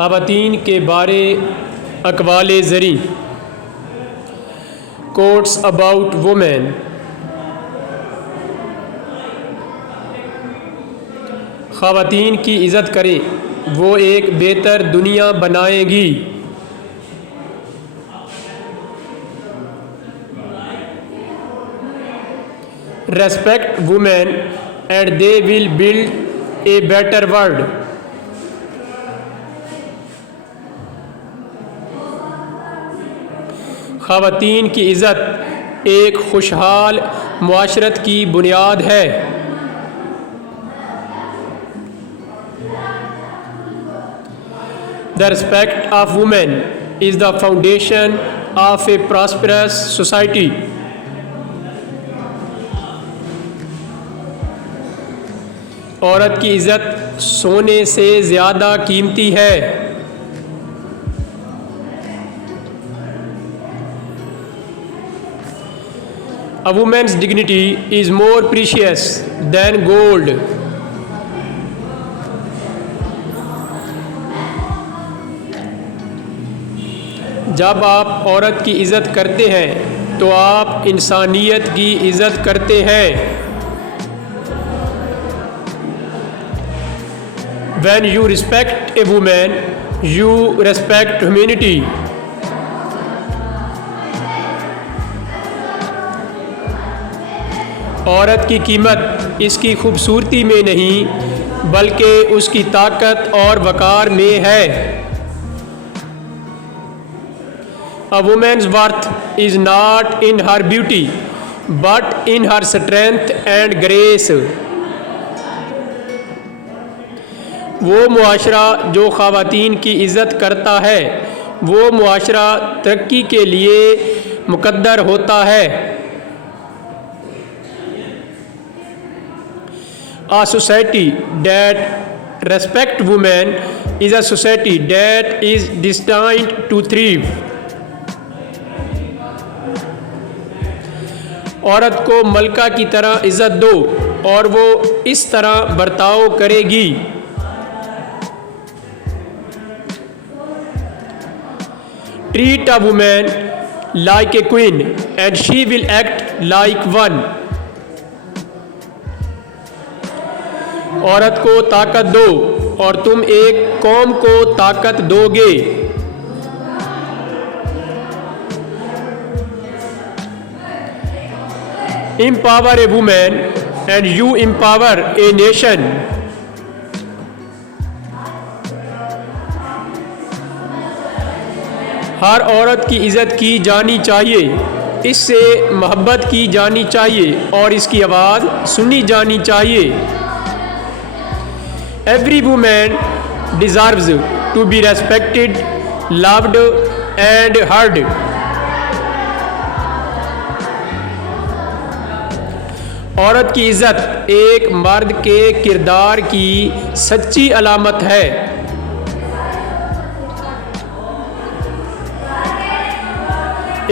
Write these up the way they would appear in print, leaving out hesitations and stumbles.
ख़वातीन के बारे अक़वाले ज़री कोट्स अबाउट वुमेन। ख़वातीन की इज़्ज़त करें, वो एक बेहतर दुनिया बनाएंगी। Respect women and they will build a better world. ख़वातीन की इज़्ज़त एक खुशहाल मुआशरत की बुनियाद है। The respect of women is the foundation of A prosperous society. औरत की इज़्ज़त सोने से ज़्यादा कीमती है। A woman's dignity is more precious than gold. जब आप औरत की इज़्ज़त करते हैं तो आप इंसानियत की इज़्ज़त करते हैं। When you respect a woman, you respect humanity. औरत की कीमत इसकी खूबसूरती में नहीं बल्कि उसकी ताकत और वक़ार में है। A woman's worth is not in her beauty, but in her strength and grace. वो मुआशरा जो ख़वातीन की इज़्ज़त करता है, वो मुआशरा तरक्की के लिए मुक़द्दर होता है। A society that respects women is a society that is destined to thrive. औरत को मलका की तरह इज़्ज़त दो और वो इस तरह बर्ताव करेगी। Treat a woman like a queen and she will act like one. औरत को ताकत दो और तुम एक कौम को ताकत दोगे। Empower a woman and you empower a nation. हर औरत की इज़्ज़त की जानी चाहिए, इससे मोहब्बत की जानी चाहिए और इसकी आवाज़ सुनी जानी चाहिए। Every woman deserves to be respected, loved and heard. औरत की इज़्ज़त एक मर्द के किरदार की सच्ची अलामत है।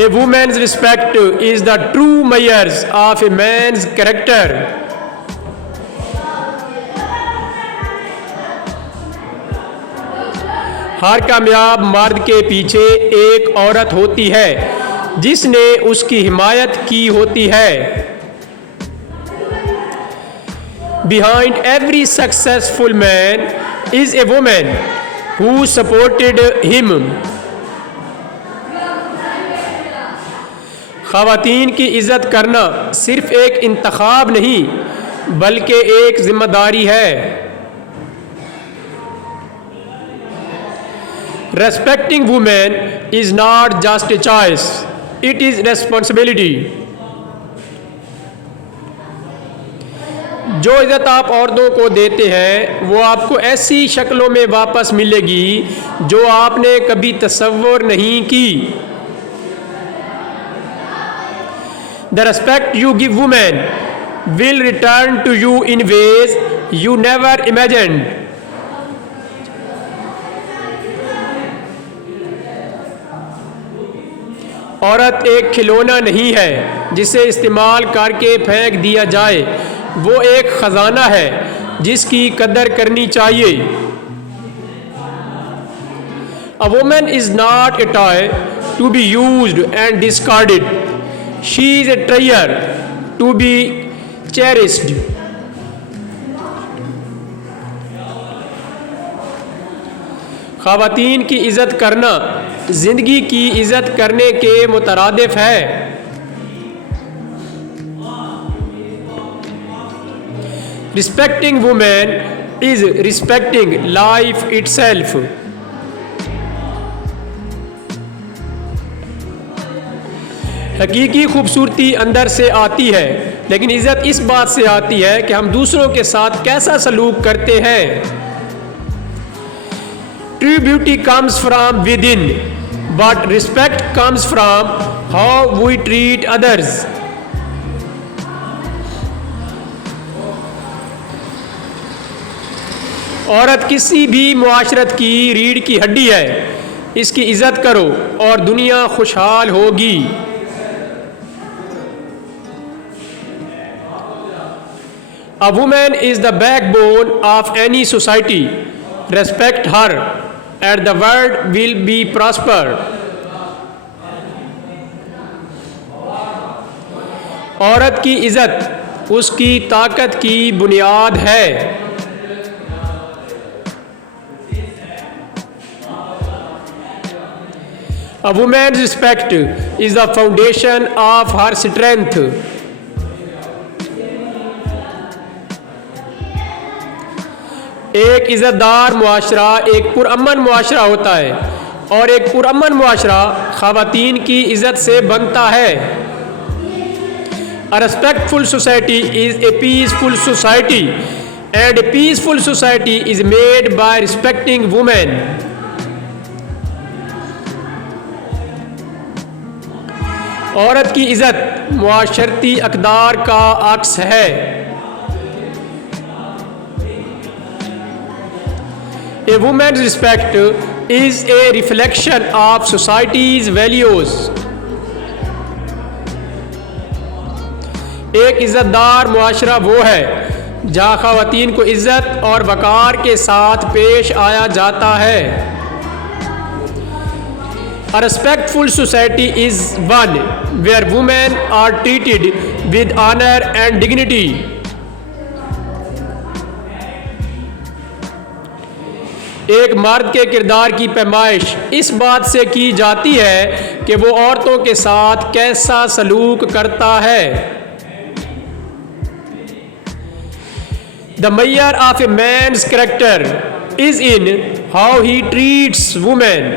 A woman's respect is the true measure of a man's character. हर कामयाब मर्द के पीछे एक औरत होती है जिसने उसकी हिमायत की होती है। Behind every successful man is a woman who supported him. ख़वातीन की इज़्ज़त करना सिर्फ एक इंतखाब नहीं बल्कि एक जिम्मेदारी है। Respecting women is not just a choice, it is responsibility. जो इज़्ज़त आप औरतों को देते हैं वो आपको ऐसी शक्लों में वापस मिलेगी जो आपने कभी तसव्वुर नहीं की। The respect you give women will return to you in ways you never imagined. औरत एक खिलौना नहीं है जिसे इस्तेमाल करके फेंक दिया जाए, वो एक ख़जाना है जिसकी कदर करनी चाहिए। A woman is not a toy to be used and discarded. She is a treasure to be cherished. ख़वातीन की इज़्ज़त करना ज़िंदगी की इज़्ज़त करने के मुतरादिफ है। Respecting women is respecting life itself. हकीकी खूबसूरती अंदर से आती है, लेकिन इज़्ज़त इस बात से आती है कि हम दूसरों के साथ कैसा सलूक करते हैं। True beauty comes from within, but respect comes from how we treat others. औरत किसी भी मुआशरत की रीढ़ की हड्डी है। इसकी इज़्ज़त करो और दुनिया खुशहाल होगी। A woman is the backbone of any society. Respect her and the world will be prosper. औरत की इज़्ज़त उसकी ताकत की बुनियाद है। A woman's respect is the foundation of her strength. एक इज़्ज़तदार मुआशरा एक पुरअमन मुआशरा होता है, और एक पुरअमन मुआशरा ख़वातीन की इज़्ज़त से बनता है। A respectful society is a peaceful society, and a peaceful society is made by respecting women. औरत की इज़्ज़त मुआशरती अक़दार का अक्स है। A woman's respect is a reflection of society's values. एक इज़्ज़तदार मुआशरा वो है जहाँ ख़वातीन को इज़्ज़त और वक़ार के साथ पेश आया जाता है। A respectful society is one where women are treated with honor and dignity. एक मर्द के किरदार की पैमाइश इस बात से की जाती है कि वो औरतों के साथ कैसा सलूक करता है। The measure of a man's character is in how he treats women.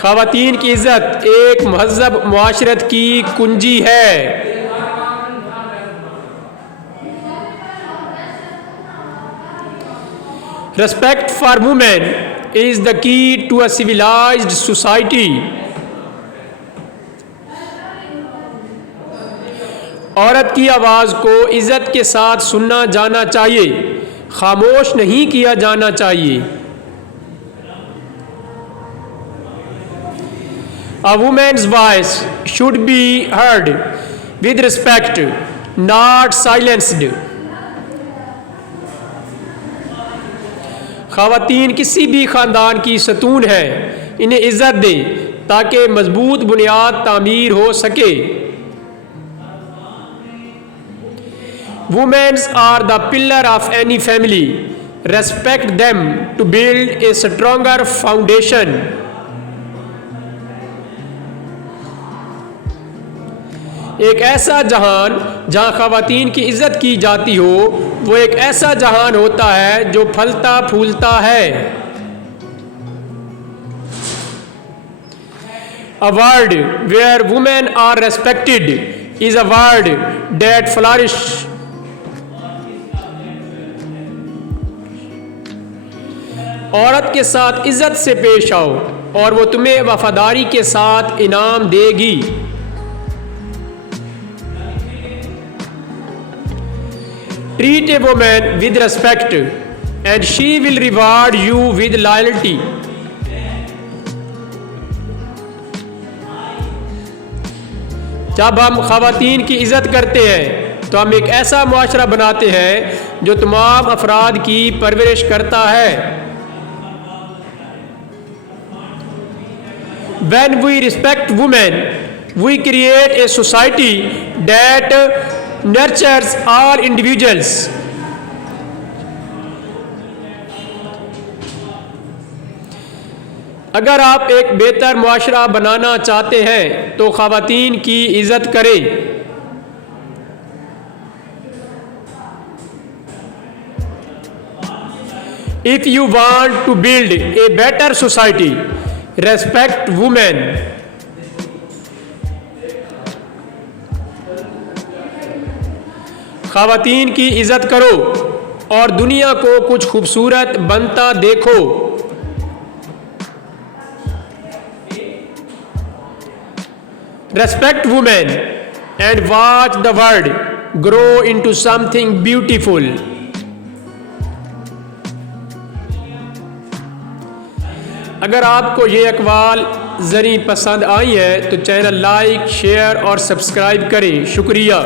ख़वातीन की इज़्ज़त एक महज़ब मुआशरत की कुंजी है। Respect for women is the key to a civilized society. औरत की आवाज़ को इज़्ज़त के साथ सुनना जाना चाहिए, खामोश नहीं किया जाना चाहिए। A woman's voice should be heard with respect, not silenced. ख़वातीन किसी भी ख़ानदान की सतून है, इन्हें इज़्ज़त दें ताकि मजबूत बुनियाद तामीर हो सके। Women are the pillar of any family. Respect them to build a stronger foundation. एक ऐसा जहान जहाँ ख़वातीन की इज़्ज़त की जाती हो, वो एक ऐसा जहान होता है जो फलता फूलता है। A world where women are respected is a world that flourishes. औरत के साथ इज़्ज़त से पेश आओ और वो तुम्हें वफादारी के साथ इनाम देगी। Treat a woman with respect and she will reward you with loyalty. जब हम ख़वातीन की इज़्ज़त करते हैं तो हम एक ऐसा मुआशरा बनाते हैं जो तमाम अफराद की परवरिश करता है। When we respect women, we create a society that nurtures all individuals. अगर आप एक बेहतर मुआशरा बनाना चाहते हैं तो ख़वातीन की इज़्ज़त करें। If you want to build a better society, respect women. ख़वातीन की इज़्ज़त करो और दुनिया को कुछ खूबसूरत बनता देखो। Respect women and watch the world grow into something beautiful. अगर आपको ये अक़वाल ज़री पसंद आई है तो चैनल लाइक, शेयर और सब्सक्राइब करें। शुक्रिया।